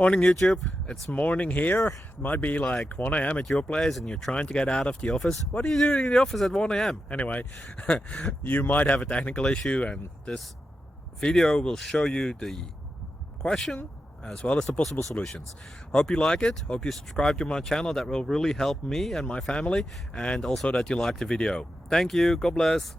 Morning YouTube, it's morning here. It might be like 1 a.m. at your place and you're trying to get out of the office. What are you doing in the office at 1 a.m.? Anyway, you might have a technical issue and this video will show you the question as well as the possible solutions. Hope you like it, hope you subscribe to my channel. That will really help me and my family, and also that you like the video. Thank you, God bless.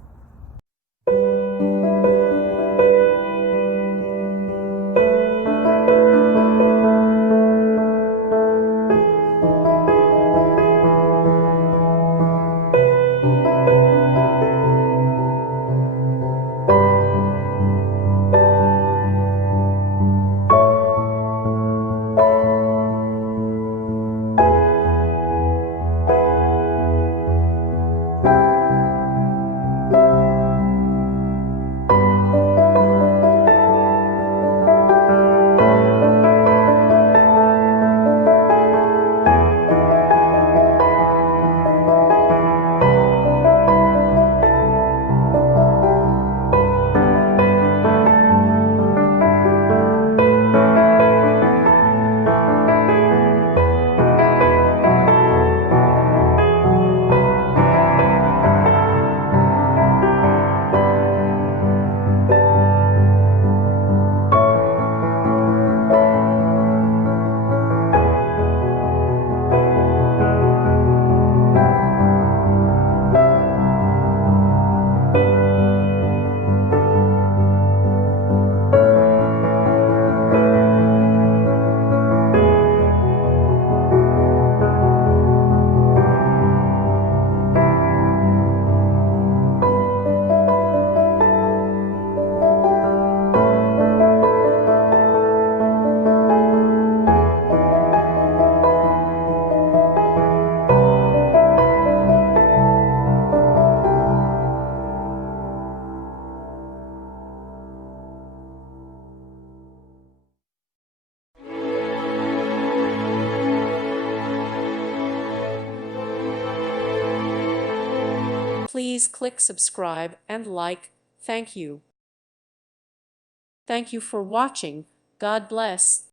Please click subscribe and like. Thank you. Thank you for watching. God bless.